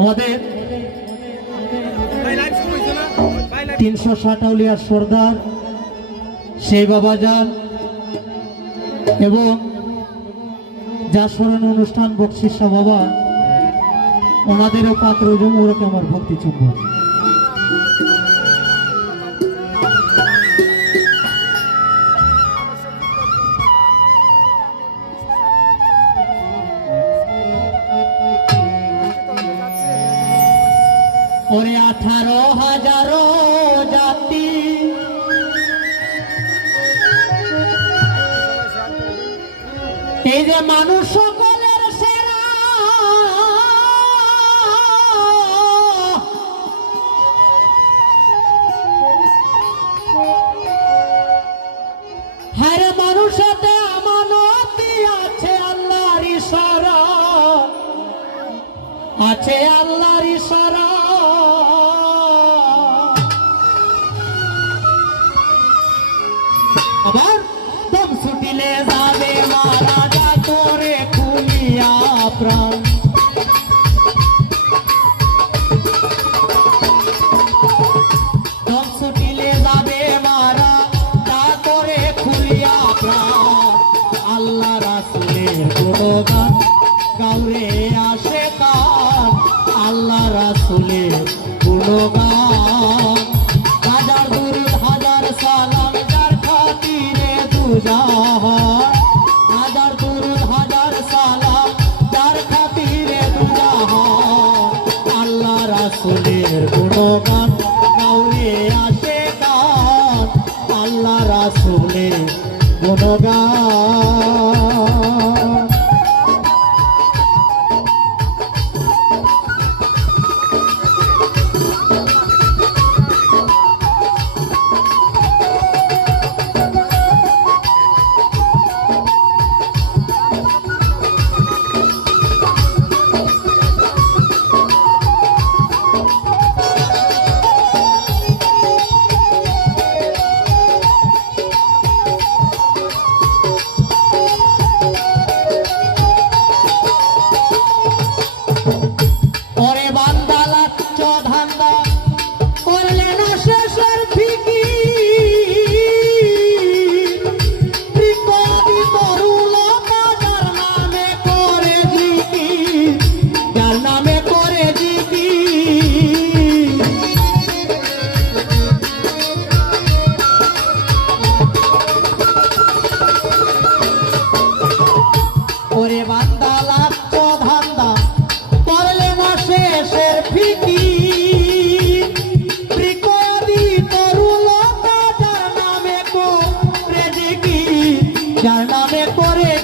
আমাদের তিনশো সাতাউলিয়ার সর্দার সেই বাবা যান এবং যা স্মরণ অনুষ্ঠান বকশিসা বাবা ওনাদেরও পাত্র জমুরকে আমার ভক্তি চুম্বন। যে মানুষ সকলের সেরা। হ্যাঁ মানুষতে আমানতি আছে আল্লাহর ইশারা। আছে আল্লাহর ইশারা। আবার গুণগান কাউরে আসে কান আল্লাহ রাসুলের গুণগান। হাজার দুরুদ হাজার সালাম যার খাতিরে দুজাহান। হাজার দুরুদ হাজার সালাম যার খাতিরে দুজাহান। আল্লাহ রাসুলের গুণগান। কাউরে আসে গান আল্লাহ রাসুলের গুণগান।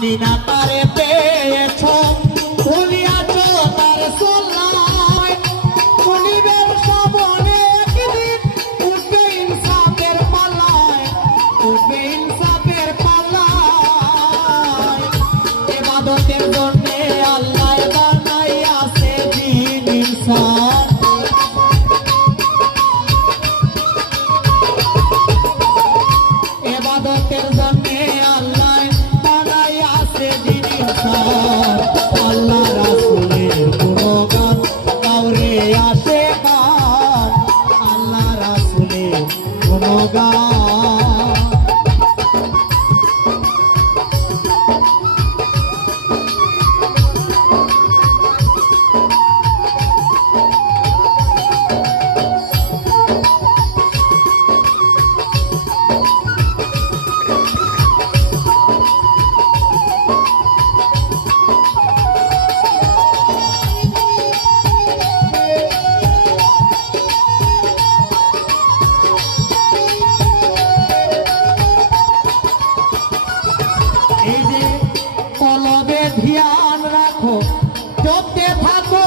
জানি না তারে পেয়েছ। होगा জপতে থাকো